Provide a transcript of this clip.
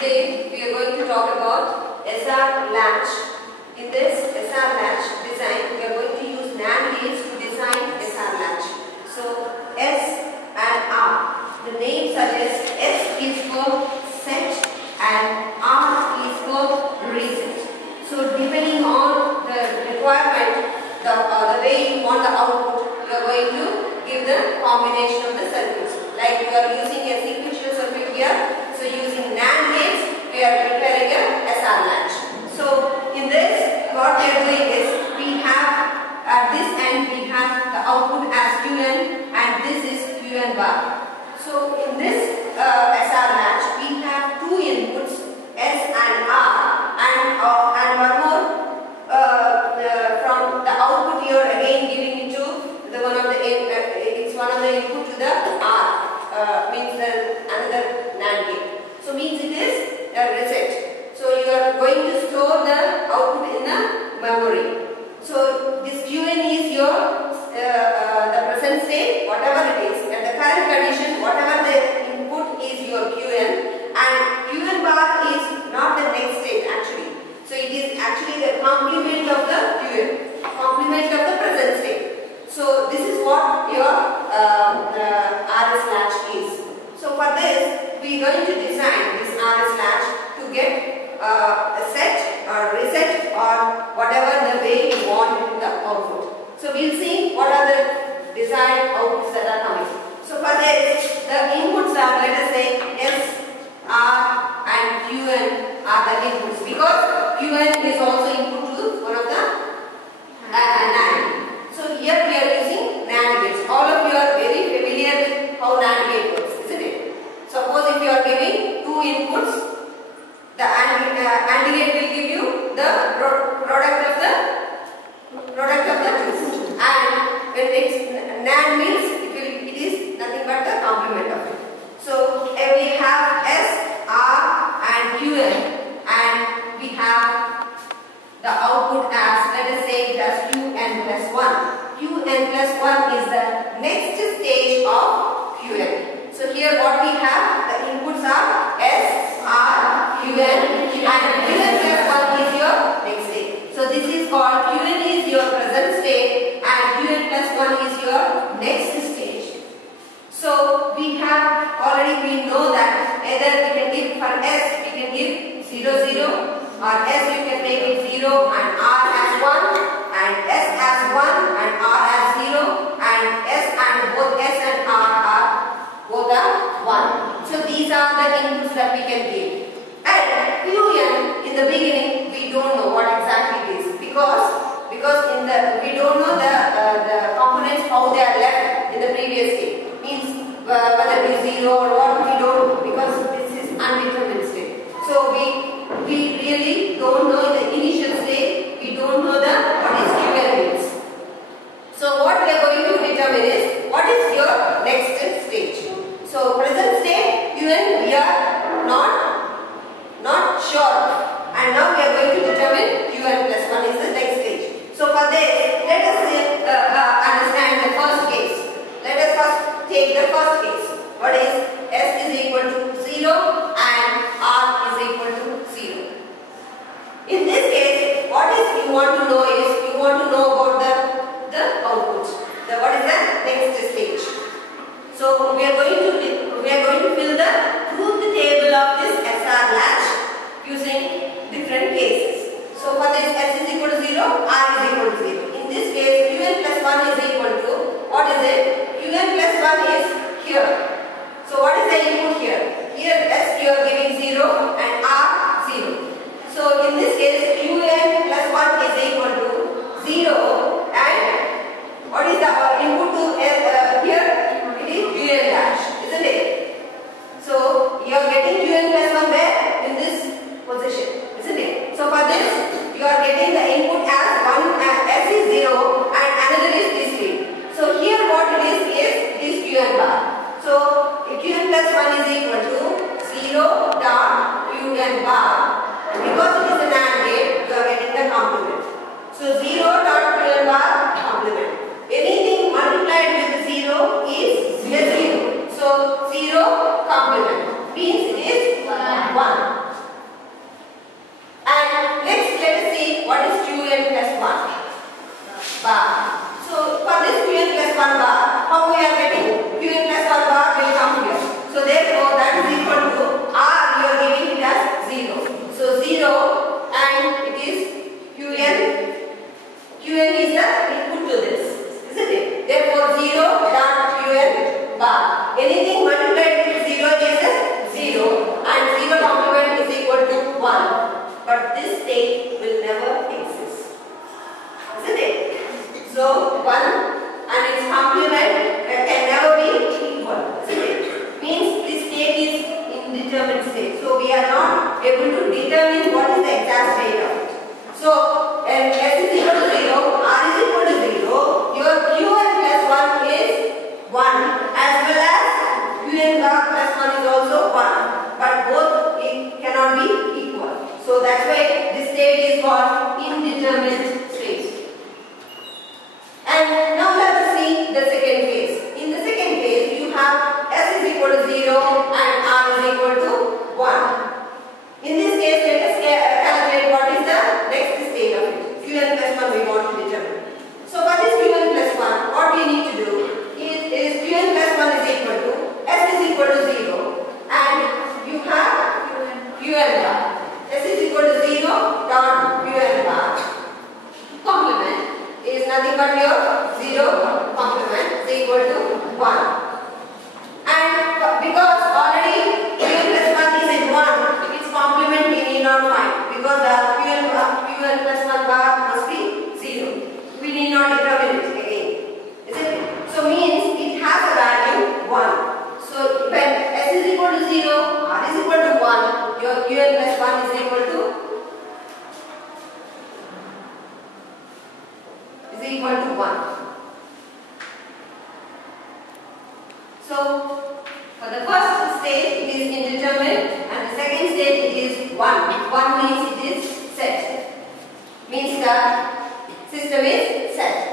Today we are going to talk about SR latch. In this SR latch design, we are going to use NAND gates to design SR latch. So S and R. The name suggests S is for set and R is for reset. So depending on the requirement, the way you want the output, you are going to give the combination of the circuits. Like we are using a sequential circuit here. So using NAND gates, we are preparing a SR latch. So in this, what we are doing is, we have at this end, we have the output as Qn and this is Qn bar. So in this SR latch, we have two inputs, S and R, and one more from the output here again giving it to the one of the it's one of the input to the R, means another NAND gate. So means it is a reset. So you are going to store the output in the memory. So this Qn is your the present state, whatever it is, and the current condition, whatever the input is your Qn, and Qn bar is not the next state actually. So it is actually the complement of the Qn, complement of the present state. So this is what your RS latch is. So for this, we are going to design this RS latch to get a set or reset or whatever the way you want in the output. So we will see what are the desired outputs that are coming. So for this, the inputs are, let us say, S, R and Qn are the inputs, because Qn is also input to one of the NAND. So here we are using NAND gates. All of you are very familiar with how NAND gate works, isn't it? Suppose if you are giving two inputs, the AND gate will give you the product of the two. And when it's NAND means it is nothing but the complement of it. So we have S, R and Qn, and we have the output as, let us say, it as Qn plus 1. Qn plus 1 is the next stage of Qn. So here what we have, the inputs are S, R, Qn, and Qn plus 1 is your next state. So this is called, Qn is your present state and Qn plus 1 is your next stage. So we have already, we know that either we can give for S, we can give 0, 0, or S you can make it 0 and R as 1, and S as 1 and R as 0, and S and both S and R are both are 1. So these are the inputs that we can give. And Qn, in the beginning, we don't know what exactly it is, because in the we don't know the components how they are left in the previous state. Means whether it is 0 or what, we don't know, because this is undetermined state. So we really don't know in the initial state. We don't know what is Qn means. So what we are going to determine is what is your next stage. So present state Qn we are not sure, and now we are going to determine Qn plus 1 is the next stage. So for this, let us understand the first case. Let us first take the first case. What is S is equal to 0 and R is equal to 0. In this case, what is you want to know is, you want to know about the output. What is the next stage. So we are going to fill the truth table of this SR latch using different cases. So for this, S is equal to 0, R is equal to 0. In this case, Qn plus 1 is equal to, what is it? Qn plus 1 is here. So what is the input here? Here S you are giving 0 and R 0. So in this case, Qn plus 1 is equal to 0, and what is the input to here? It is Qn dash, isn't it? So you are getting Qn plus 1 where? In this position, isn't it? So for this, you are getting the input as S is 0 and another is this way. So here what it is Qn bar. So Qn plus 1 is equal to 0 dot Qn bar. And because it is a NAND gate, you are getting the complement. So 0 dot Qn bar complement. Anything multiplied with 0 is 0. So 0 complement means it is 1. able to determine what is the exact state of it. So, S is equal to 0, R is equal to 0, your Qn plus 1 is 1 as well as Qn bar plus 1 is also 1. But both it cannot be equal. So, that's why this state is called indeterminate state. And now let us see the second case. In the second case, you have S is equal to 0 and R is equal to 1. In this case, let us calculate what is the next state of it. Qn plus 1 we want to determine. So for this Qn plus 1, what we need to do is Qn plus 1 is equal to S is equal to 0 and you have Qn bar. S is equal to 0 dot Qn bar. Complement is nothing but your 0 complement is equal to 1. And because already Qn plus 1 is in 1, its complement we need not find because the Qn plus 1 bar must be 0. We need not determine it again. Isn't it? So means it has a value 1. So when S is equal to 0, R is equal to 1, your Qn plus 1 is equal to 1. So for the first state it is indeterminate and the second state it is 1. 1 means it is set. Means the system is set.